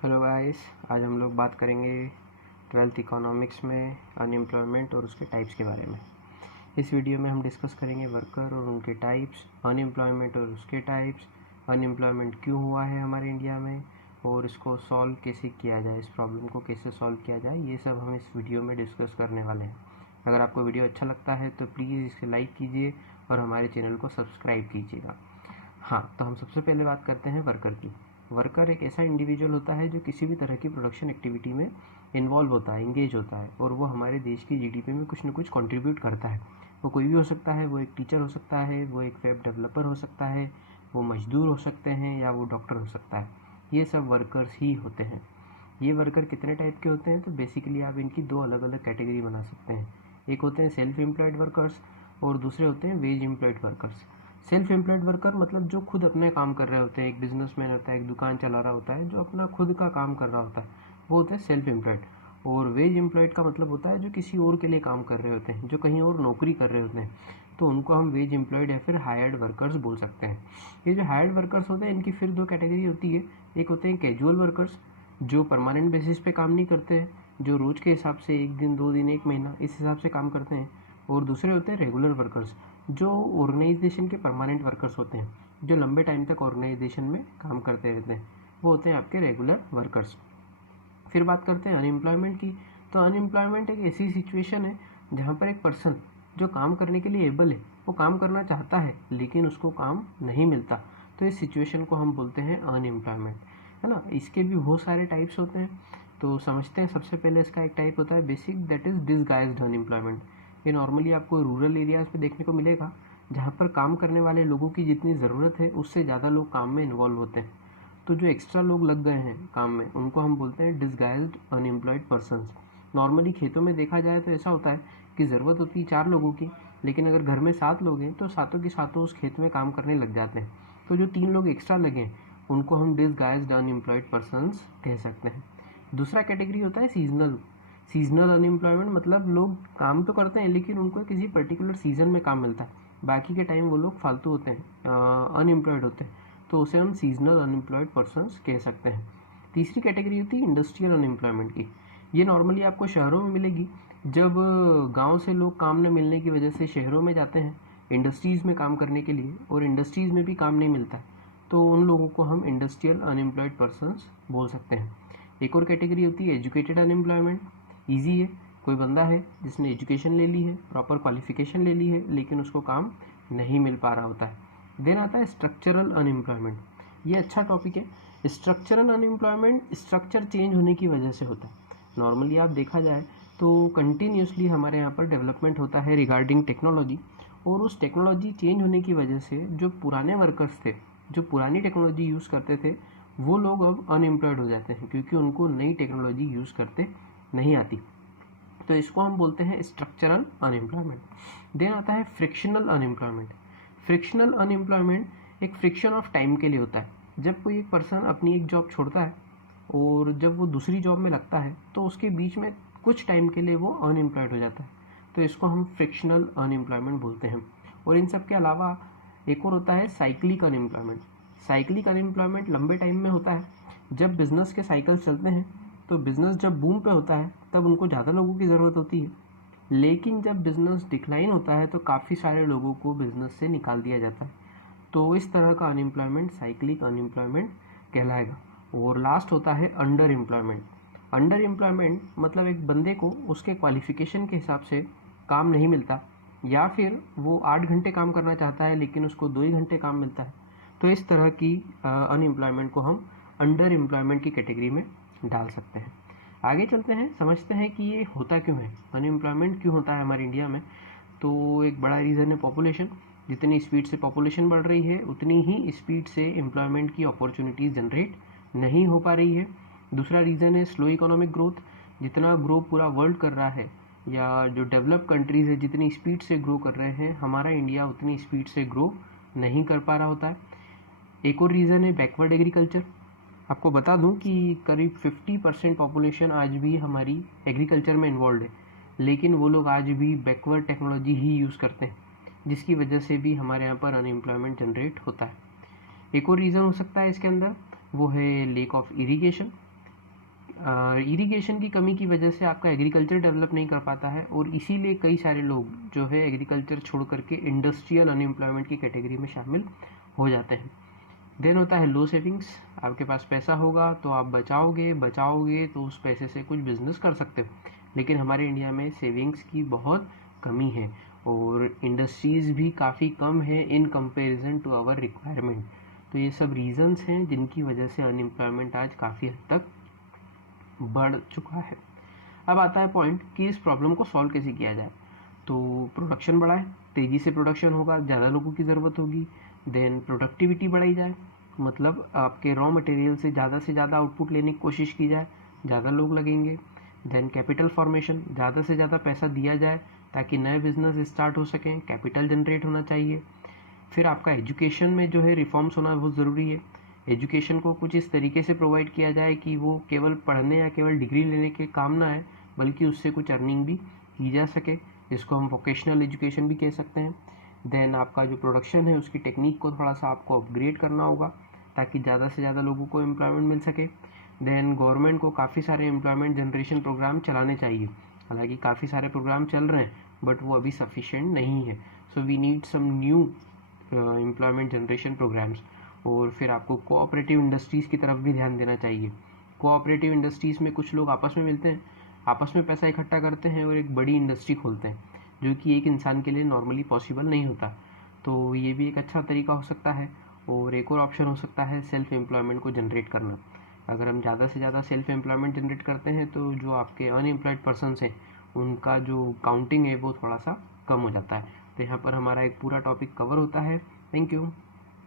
Hello guys, आज हम लोग बात करेंगे 12th इकोनॉमिक्स में अनएम्प्लॉयमेंट और उसके टाइप्स के बारे में। इस वीडियो में हम डिस्कस करेंगे वर्कर और उनके टाइप्स, अनएम्प्लॉयमेंट और उसके टाइप्स, अनएम्प्लॉयमेंट क्यों हुआ है हमारे इंडिया में और इसको सॉल्व कैसे किया जाए, इस प्रॉब्लम को कैसे सॉल्व किया जाए, ये सब हम इस वीडियो में डिस्कस करने वाले हैं। अगर आपको वीडियो अच्छा लगता है तो प्लीज़ इसे लाइक कीजिए और हमारे चैनल को सब्सक्राइब कीजिएगा। हाँ, तो हम सबसे पहले बात करते हैं वर्कर की। वर्कर एक ऐसा इंडिविजुअल होता है जो किसी भी तरह की प्रोडक्शन एक्टिविटी में इन्वॉल्व होता है, इंगेज होता है और वो हमारे देश की जीडीपी में कुछ न कुछ कंट्रीब्यूट करता है। वो कोई भी हो सकता है, वो एक टीचर हो सकता है, वो एक वेब डेवलपर हो सकता है, वो मजदूर हो सकते हैं या वो डॉक्टर हो सकता है। ये सब वर्कर्स ही होते हैं। ये वर्कर कितने टाइप के होते हैं? तो बेसिकली आप इनकी दो अलग अलग कैटेगरी बना सकते हैं। एक होते हैं सेल्फ एम्प्लॉयड वर्कर्स और दूसरे होते हैं wage employed workers. Self employed worker मतलब जो खुद अपने काम कर रहे होते हैं, एक बिजनेसमैन होता है, एक दुकान चला रहा होता है, जो अपना खुद का काम कर रहा होता है, वो होता है सेल्फ एम्प्लॉयड। और वेज एम्प्लॉयड का मतलब होता है जो किसी और के लिए काम कर रहे होते हैं, जो कहीं और नौकरी कर रहे होते हैं, तो उनको हम वेज एम्प्लॉयड या फिर हायर्ड वर्कर्स बोल सकते हैं। ये जो हायर्ड वर्कर्स होते हैं इनकी फिर दो कैटेगरी होती है। एक होते हैं कैजुअल वर्कर्स, जो परमानेंट बेसिस पे काम नहीं करते हैं, जो रोज़ के हिसाब से एक दिन, दो दिन, एक महीना इस हिसाब से काम करते हैं। और दूसरे होते हैं रेगुलर वर्कर्स, जो ऑर्गेनाइजेशन के परमानेंट वर्कर्स होते हैं, जो लंबे टाइम तक ऑर्गेनाइजेशन में काम करते रहते हैं, वो होते हैं आपके रेगुलर वर्कर्स। फिर बात करते हैं अनएम्प्लॉयमेंट की। तो अनएम्प्लॉयमेंट एक ऐसी सिचुएशन है जहाँ पर एक पर्सन जो काम करने के लिए एबल है, वो काम करना चाहता है लेकिन उसको काम नहीं मिलता, तो इस सिचुएशन को हम बोलते हैं अनएम्प्लॉयमेंट, है ना। इसके भी बहुत सारे टाइप्स होते हैं, तो समझते हैं। सबसे पहले इसका एक टाइप होता है basic, that is disguised unemployment. ये नॉर्मली आपको रूरल एरियाज़ पे देखने को मिलेगा, जहाँ पर काम करने वाले लोगों की जितनी ज़रूरत है उससे ज़्यादा लोग काम में इन्वॉल्व होते हैं, तो जो एक्स्ट्रा लोग लग गए हैं काम में उनको हम बोलते हैं डिसगाइज्ड अनएम्प्लॉयड पर्सन्स। नॉर्मली खेतों में देखा जाए तो ऐसा होता है कि ज़रूरत होती है 4 लोगों की, लेकिन अगर घर में 7 लोग हैं तो सातों के सातों उस खेत में काम करने लग जाते हैं। तो जो 3 लोग एक्स्ट्रा लगे हैं उनको हम डिसगाइज्ड अनएम्प्लॉयड पर्सन्स कह सकते हैं। दूसरा कैटेगरी होता है सीजनल। सीजनल अनएम्प्लॉयमेंट मतलब लोग काम तो करते हैं लेकिन उनको किसी पर्टिकुलर सीजन में काम मिलता है, बाकी के टाइम वो लोग फालतू होते हैं, अनएम्प्लॉयड होते हैं, तो उसे हम सीजनल अनएम्प्लॉयड पर्सन्स कह सकते हैं। तीसरी कैटेगरी होती है इंडस्ट्रियल अनएम्प्लॉयमेंट की। ये नॉर्मली आपको शहरों में मिलेगी, जब गांव से लोग काम न मिलने की वजह से शहरों में जाते हैं इंडस्ट्रीज़ में काम करने के लिए, और इंडस्ट्रीज़ में भी काम नहीं मिलता है, तो उन लोगों को हम इंडस्ट्रियल अनएम्प्लॉयड पर्सन्स बोल सकते हैं। एक और कैटेगरी होती है एजुकेटेड अनएम्प्लॉयमेंट। ईजी है, कोई बंदा है जिसने एजुकेशन ले ली है, प्रॉपर क्वालिफिकेशन ले ली है, लेकिन उसको काम नहीं मिल पा रहा होता है। देन आता है स्ट्रक्चरल अनएम्प्लॉयमेंट। ये अच्छा टॉपिक है। स्ट्रक्चरल अनएम्प्लॉयमेंट स्ट्रक्चर चेंज होने की वजह से होता है। नॉर्मली आप देखा जाए तो कंटिन्यूसली हमारे यहाँ पर डेवलपमेंट होता है रिगार्डिंग टेक्नोलॉजी, और उस टेक्नोलॉजी चेंज होने की वजह से जो पुराने वर्कर्स थे, जो पुरानी टेक्नोलॉजी यूज़ करते थे, वो लोग अब अनएम्प्लॉयड हो जाते हैं क्योंकि उनको नई टेक्नोलॉजी यूज़ करते नहीं आती, तो इसको हम बोलते हैं स्ट्रक्चरल अनएम्प्लॉयमेंट। देन आता है फ्रिक्शनल अनएम्प्लॉयमेंट। फ्रिक्शनल अनएम्प्लॉयमेंट एक फ्रिक्शन ऑफ टाइम के लिए होता है। जब कोई एक पर्सन अपनी एक जॉब छोड़ता है और जब वो दूसरी जॉब में लगता है तो उसके बीच में कुछ टाइम के लिए वो अनएम्प्लॉयड हो जाता है, तो इसको हम फ्रिक्शनल अनएम्प्लॉयमेंट बोलते हैं। और इन सब के अलावा एक और होता है साइक्लिक अनएम्प्लॉयमेंट। साइक्लिक अनएम्प्लॉयमेंट लंबे टाइम में होता है। जब बिजनेस के साइकिल्स चलते हैं तो बिजनेस जब बूम पे होता है तब उनको ज़्यादा लोगों की ज़रूरत होती है, लेकिन जब बिजनेस डिक्लाइन होता है तो काफ़ी सारे लोगों को बिजनेस से निकाल दिया जाता है, तो इस तरह का अनएम्प्लॉयमेंट साइक्लिक अनएम्प्लॉयमेंट कहलाएगा। और लास्ट होता है अंडर एम्प्लॉयमेंट। अंडर एम्प्लॉयमेंट मतलब एक बंदे को उसके क्वालिफिकेशन के हिसाब से काम नहीं मिलता, या फिर वो 8 घंटे काम करना चाहता है लेकिन उसको 2 ही घंटे काम मिलता है, तो इस तरह की अनएम्प्लॉयमेंट को हम अंडर एम्प्लॉयमेंट की कैटेगरी में डाल सकते हैं। आगे चलते हैं, समझते हैं कि ये होता क्यों है, अनएम्प्लॉयमेंट क्यों होता है हमारे इंडिया में। तो एक बड़ा रीज़न है पॉपुलेशन। जितनी स्पीड से पॉपुलेशन बढ़ रही है उतनी ही स्पीड से एम्प्लॉयमेंट की अपॉर्चुनिटीज़ जनरेट नहीं हो पा रही है। दूसरा रीज़न है स्लो इकोनॉमिक ग्रोथ। जितना ग्रो पूरा वर्ल्ड कर रहा है, या जो डेवलप कंट्रीज़ है जितनी स्पीड से ग्रो कर रहे हैं, हमारा इंडिया उतनी स्पीड से ग्रो नहीं कर पा रहा होता है। एक और रीज़न है बैकवर्ड एग्रीकल्चर। आपको बता दूं कि करीब 50% पॉपुलेशन आज भी हमारी एग्रीकल्चर में इन्वॉल्व है, लेकिन वो लोग आज भी बैकवर्ड टेक्नोलॉजी ही यूज़ करते हैं, जिसकी वजह से भी हमारे यहाँ पर अनएम्प्लॉयमेंट जनरेट होता है। एक और रीज़न हो सकता है इसके अंदर, वो है लेक ऑफ इरिगेशन। इरिगेशन की कमी की वजह से आपका एग्रीकल्चर डेवलप नहीं कर पाता है और इसीलिए कई सारे लोग जो है एग्रीकल्चर छोड़ करके इंडस्ट्रियल अनएम्प्लॉयमेंट की कैटेगरी में शामिल हो जाते हैं। देन होता है लो सेविंग्स। आपके पास पैसा होगा तो आप बचाओगे तो उस पैसे से कुछ बिजनेस कर सकते हो, लेकिन हमारे इंडिया में सेविंग्स की बहुत कमी है और इंडस्ट्रीज़ भी काफ़ी कम है in comparison to our requirement. तो ये सब रीजंस हैं जिनकी वजह से अनएम्प्लॉयमेंट आज काफ़ी हद तक बढ़ चुका है। अब आता है पॉइंट कि इस प्रॉब्लम को सॉल्व कैसे किया जाए। तो प्रोडक्शन बढ़ाए, तेज़ी से प्रोडक्शन होगा, ज़्यादा लोगों की ज़रूरत होगी। देन प्रोडक्टिविटी बढ़ाई जाए, मतलब आपके रॉ मटेरियल से ज़्यादा आउटपुट लेने की कोशिश की जाए, ज़्यादा लोग लगेंगे। देन कैपिटल फॉर्मेशन, ज़्यादा से ज़्यादा पैसा दिया जाए ताकि नए बिजनेस स्टार्ट हो सकें, कैपिटल जनरेट होना चाहिए। फिर आपका एजुकेशन में जो है रिफॉर्म्स होना बहुत ज़रूरी है। एजुकेशन को कुछ इस तरीके से प्रोवाइड किया जाए कि वो केवल पढ़ने या केवल डिग्री लेने के काम ना आए, बल्कि उससे कुछ अर्निंग भी की जा सके, जिसको हम वोकेशनल एजुकेशन भी कह सकते हैं। देन आपका जो प्रोडक्शन है उसकी टेक्निक को थोड़ा सा आपको अपग्रेड करना होगा ताकि ज़्यादा से ज़्यादा लोगों को एम्प्लॉयमेंट मिल सके। देन गवर्नमेंट को काफ़ी सारे एम्प्लॉयमेंट जनरेशन प्रोग्राम चलाने चाहिए। हालांकि काफ़ी सारे प्रोग्राम चल रहे हैं बट वो अभी सफिशेंट नहीं है। So we need some new employment generation programmes. और फिर आपको कोऑपरेटिव इंडस्ट्रीज़ की तरफ भी ध्यान देना चाहिए। कोऑपरेटिव इंडस्ट्रीज़ में कुछ लोग आपस में मिलते हैं, आपस में पैसा इकट्ठा करते हैं और एक बड़ी इंडस्ट्री खोलते हैं, जो कि एक इंसान के लिए नॉर्मली पॉसिबल नहीं होता। तो ये भी एक अच्छा तरीका हो सकता है। और एक और ऑप्शन हो सकता है सेल्फ एम्प्लॉयमेंट को जनरेट करना। अगर हम ज़्यादा से ज़्यादा सेल्फ एम्प्लॉयमेंट जनरेट करते हैं तो जो आपके अनएम्प्लॉयड पर्सनस हैं उनका जो काउंटिंग है वो थोड़ा सा कम हो जाता है। तो यहाँ पर हमारा एक पूरा टॉपिक कवर होता है। Thank you.